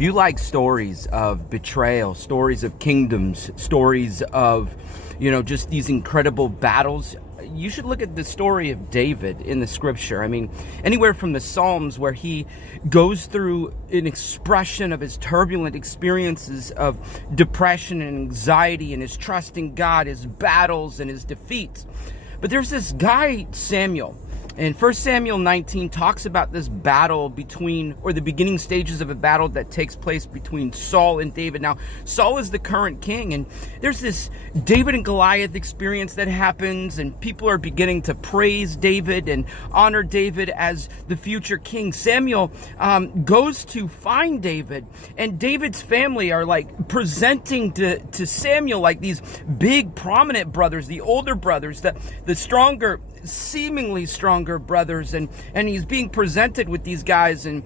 If you like stories of betrayal, stories of kingdoms, stories of, just these incredible battles, you should look at the story of David in the scripture. I mean, anywhere from the Psalms, where he goes through an expression of his turbulent experiences of depression and anxiety and his trust in God, his battles and his defeats. But there's this guy, Samuel. And 1 Samuel 19 talks about this battle or the beginning stages of a battle that takes place between Saul and David. Now, Saul is the current king, and there's this David and Goliath experience that happens, and people are beginning to praise David and honor David as the future king. Samuel goes to find David, and David's family are like presenting to Samuel like these big, prominent brothers, the older brothers, the stronger, seemingly stronger brothers, and he's being presented with these guys, and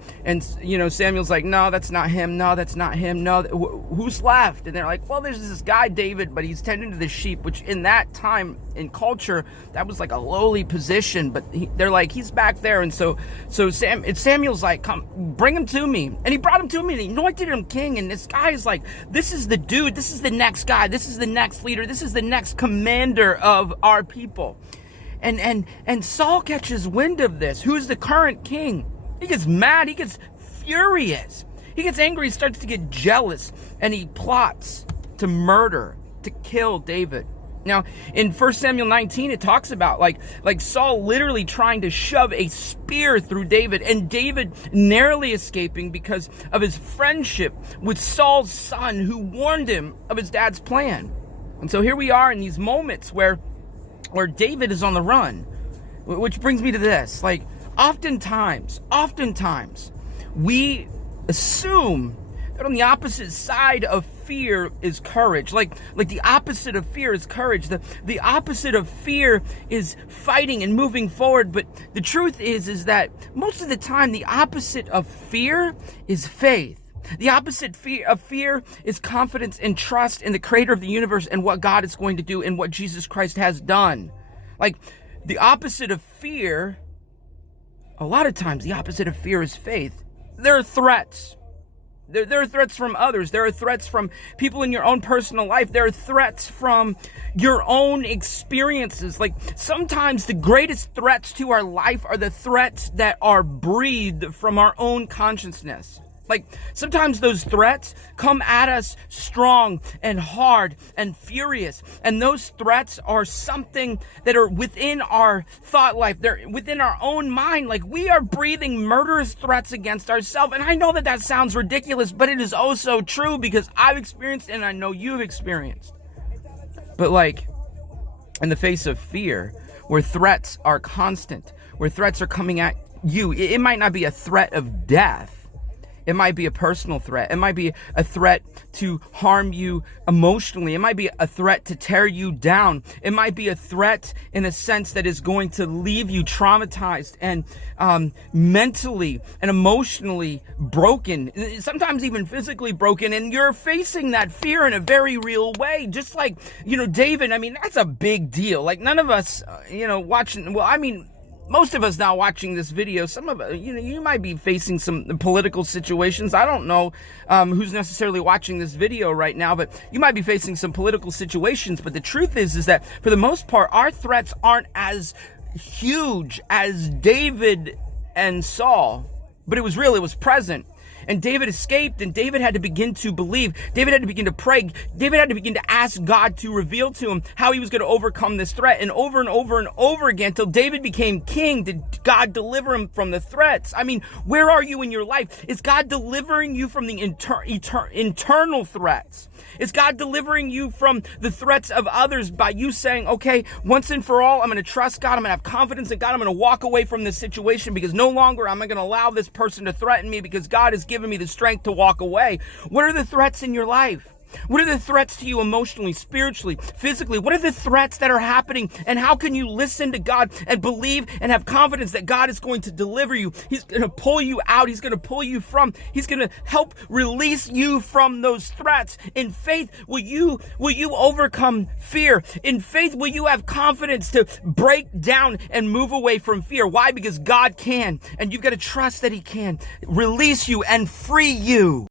Samuel's like, no, that's not him, no, that's not him, no, who's left? And they're like, well, there's this guy David, but he's tending to the sheep, which in that time in culture, that was like a lowly position, but they're like, he's back there. And so Samuel's like, come, bring him to me. And he brought him to me, and he anointed him king, and this guy is like, this is the dude, this is the next guy, this is the next leader, this is the next commander of our people. And Saul catches wind of this. Who's the current king? He gets mad. He gets furious. He gets angry. He starts to get jealous. And he plots to murder, to kill David. Now, in 1 Samuel 19, it talks about like Saul literally trying to shove a spear through David, and David narrowly escaping because of his friendship with Saul's son, who warned him of his dad's plan. And so here we are in these moments where David is on the run, which brings me to this. Like, oftentimes, we assume that on the opposite side of fear is courage. Like the opposite of fear is courage. The opposite of fear is fighting and moving forward. But the truth is that most of the time, the opposite of fear is faith. The opposite of fear is confidence and trust in the creator of the universe and what God is going to do and what Jesus Christ has done. Like, the opposite of fear, a lot of times the opposite of fear is faith. There are threats. There are threats from others. There are threats from people in your own personal life. There are threats from your own experiences. Like, sometimes the greatest threats to our life are the threats that are breathed from our own consciousness. Like, sometimes those threats come at us strong and hard and furious. And those threats are something that are within our thought life. They're within our own mind. Like, we are breathing murderous threats against ourselves. And I know that sounds ridiculous, but it is oh so true, because I've experienced and I know you've experienced. But like, in the face of fear, where threats are constant, where threats are coming at you, it might not be a threat of death. It might be a personal threat. It might be a threat to harm you emotionally. It might be a threat to tear you down. It might be a threat in a sense that is going to leave you traumatized and mentally and emotionally broken, sometimes even physically broken. And you're facing that fear in a very real way. Just like, David, I mean, that's a big deal. Like, none of us, most of us now watching this video, some of you might be facing some political situations. I don't know who's necessarily watching this video right now, but you might be facing some political situations. But the truth is that for the most part, our threats aren't as huge as David and Saul, but it was real. It was present. And David escaped, and David had to begin to believe. David had to begin to pray. David had to begin to ask God to reveal to him how he was going to overcome this threat. And over again, till David became king, did God deliver him from the threats. I mean, where are you in your life? Is God delivering you from the internal threats? Is God delivering you from the threats of others by you saying, okay, once and for all, I'm going to trust God. I'm going to have confidence in God. I'm going to walk away from this situation because no longer am I going to allow this person to threaten me, because God has given me the strength to walk away. What are the threats in your life? What are the threats to you emotionally, spiritually, physically? What are the threats that are happening? And how can you listen to God and believe and have confidence that God is going to deliver you? He's going to pull you out. He's going to pull you from. He's going to help release you from those threats. In faith, will you overcome fear? In faith, will you have confidence to break down and move away from fear? Why? Because God can. And you've got to trust that He can release you and free you.